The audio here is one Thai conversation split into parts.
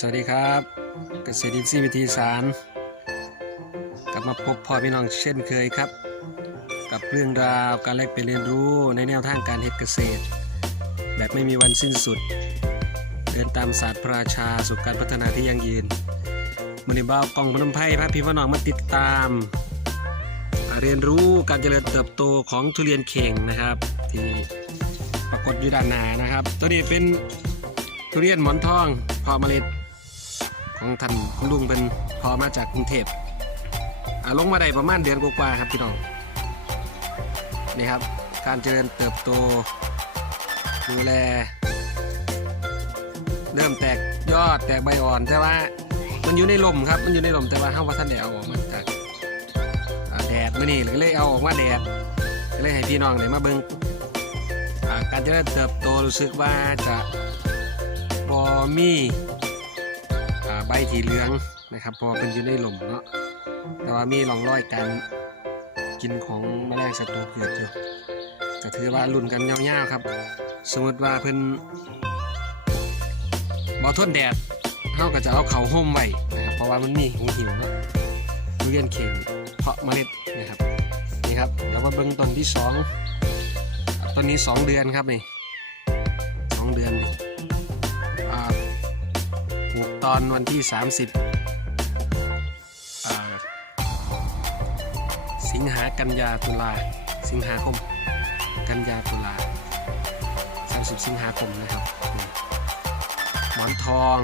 สวัสดีครับเกษตรอินทรีย์วิธีสารกลับมาพบพ่อพี่น้องเช่นเคยครับ กับเรื่องราวการแลกเปลี่ยนเรียนรู้ในแนวทางการเฮ็ดเกษตร แบบไม่มีวันสิ้นสุด เดินตามศาสตร์พระราชาสู่การพัฒนาที่ยั่งยืนมือนี้บ้ากองพนมไพ่พระพี่พี่น้องมาติดตาม เรียนรู้การเจริญเติบโตของทุเรียนเข่งนะครับ ที่ปรากฏอยู่ด้านหน้านะครับ ตัวนี้เป็นทุเรียนหมอนทองพอเมล็ด ของท่านคุณลุงเป็นพอมาจากกรุงเทพอ่าลงมาได้ประมาณเดือนกว่าๆครับพี่น้องนี่ครับการเจริญเติบโตดูแล เริ่มแตกยอดแตกใบอ่อนแต่ว่ามันอยู่ในลมครับมันอยู่ในลมแต่ว่าห้าว่าท่านได้เอาออกมาจากแดดมื่อนี้เลยเอาออกมาแดดก็เลยให้พี่น้องได้มาเบิ่งการเจริญเติบโตรู้สึกว่าจะบอมี ใบที่เหลืองนะครับพอเป็นอยู่ในหลุมเนาะแต่ว่ามีร่องรอยการกินของแมลงศัตรูพืชอยู่ก็ถือว่ารุ่นกันยาวๆครับ สมมติว่าเพิ่นบอทนแดดเขาก็จะเอาเขาห่มไว้นะครับเพราะว่ามันมีหูหิวเนาะทุเรียนเข่งเพาะเมล็ดนะครับนี่ครับเดี๋ยวมาเบิ่งต้นที่สองต้นนี้สองเดือนครับนี่ อนวันที่ 30 สิงหากันยาตุลาสิงหาคม กันยาตุลา30 สิงหาคมนะครับหมอนทอง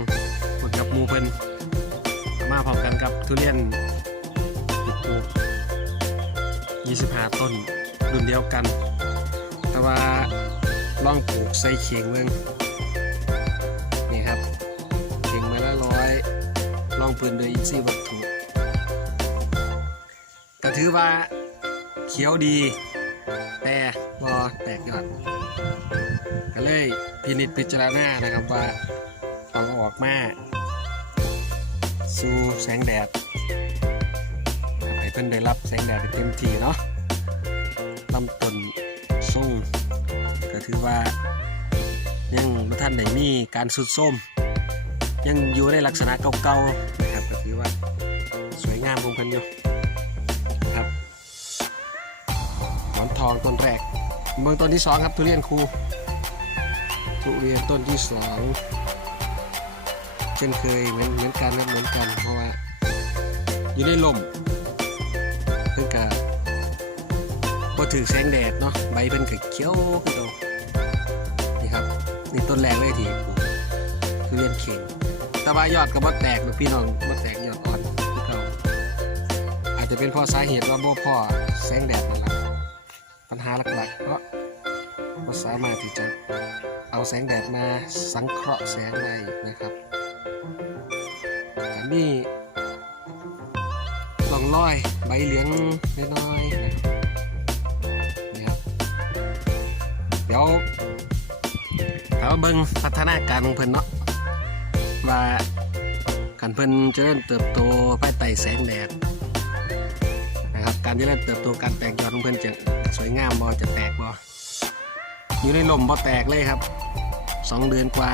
ปลูกกับมูเพิ่นมาพร้อมกันกับทุเรียนปลูก25 ต้นรุ่นเดียวกัน แต่ว่าลองปลูกใส่เขียงเมือง องเปืนโดยอินซีวัตถุก็ถือว่าเขียวดี แต่บอแตกยอดก็เลยพินิจพิจารณานะครับว่าเอาออกมา สู่แสงแดดให้เพิ่นได้รับแสงแดดเต็มที่เนาะลำต้นสูงก็ถือว่ายังท่านได้มีการสุดโทรม ยังอยู่ในลักษณะเก่าๆนะครับก็ถือว่าสวยงามคงเพิ่นอยู่ครับหมอนทองต้นแรกเมืองต้นที่สองครับทุเรียนครูทุเรียนต้นที่สองเช่นเคยเหมือนเหมือนกันเหมือนกันเพราะว่าอยู่ในลมเพิ่นกับพอถือแสงแดดเนาะใบเพิ่นก็เขียวขึ้นโตนี่ครับนี่ต้นแรกเลยทีทุเรียนเข่ง แต่ว่ายอดก็บ่แตกหรอกพี่น้องบ่แตกยอดอ่อนคือเก่าอาจจะเป็นเพราะสาเหตุว่าบ่พอแสงแดดนั่นแหละปัญหาหลักๆเพราะบ่สามารถที่จะเอาแสงแดดมาสังเคราะห์แสงได้นะครับแต่มีร่องร้อยใบเหลืองน้อยๆนะครับเดี๋ยวเขาเบิ่งพัฒนาการของเพิ่นเนาะ ว่าการเพิ่นเจริญเติบโตภายใต้แสงแดดนะครับการเจริญเติบโตการแตกยอดของเพิ่นจะสวยงามบ่จะแตกบ่อยู่ในลมบ่แตกเลยครับสองเดือนกว่า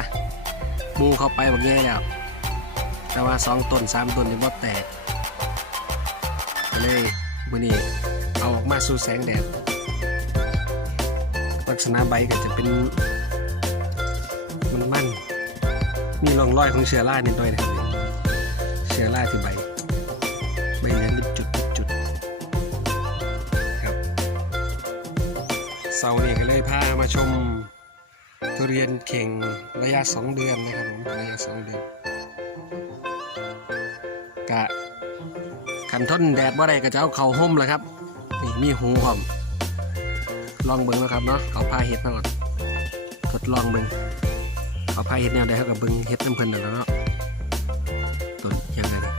มูเข้าไปบักแย่แล้ว แต่ว่าสองต้นสามต้นนี่บ่แตกก็เลยมื้อนี้เอาออกมาสู่แสงแดดลักษณะใบก็จะเป็นมันมัน มีร่องรอยของเชื้อรานิดหน่อยนะครับเชื้อราที่ใบใบเหลืองเป็นจุดจุดครับเสาร์นี้ก็เลยพามาชมทุเรียนเข่งระยะ 2 เดือนนะครับผมระยะ 2 เดือนกะขันทนแดดว่าไรก็จะเอาเขาห่มแหละครับนี่มีหูหอมลองเบิ้งนะครับเนาะเขาพาเห็ดมาก่อนทดลองเบิ้ง เอาพาเฮ็ดแนวได้เท่ากับเบิ้งเฮ็ดน้ำเพิ่นนั่นแล้วเนาะต้นยังไงนะ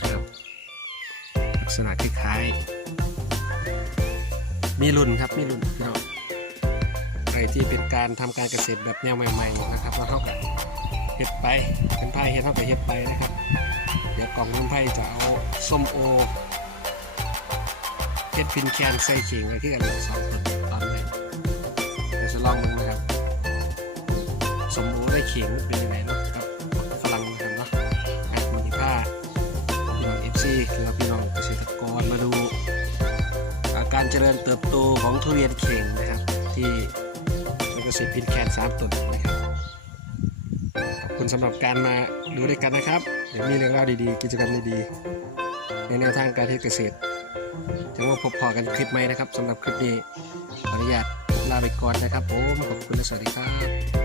ครับลักษณะคล้ายๆมีรุ่นครับมีรุ่นพี่น้องใครที่เป็นการทำการเกษตรแบบแนวใหม่ๆนะครับแล้วเท่ากับเฮ็ดไปเป็นพาเฮ็ดเท่ากับเฮ็ดไปนะครับเดี๋ยวกล่องน้ำไผ่จะเอาส้มโอเฮ็ดพินแคนใส่เขิงไว้ที่กันสองต้นตอนนี้เดี๋ยวจะลองดูนะ สมรู้ได้เข็งเป็นยังไงเนาะครับฝรั่งกันเนาะแอดมอนิก้าพี่น้องเอฟซีแล้วพี่น้องเกษตรกรมาดูาการเจริญเติบโตของทุเรียนเข่งนะครับ ที่เกษตรพินแคนสามตุนนะครับขอบคุณสำหรับการมาดูด้วยกันนะครับ เดี๋ยวมีเรื่องเล่าดีๆ กิจกรรมดีๆในแนวทางการเเกษตรจะว่าพบพอกันคลิปไหมนะครับสำหรับคลิปนี้ขออนุญาตลาไปก่อนนะครับผมขอบคุณและสวัสดีครับ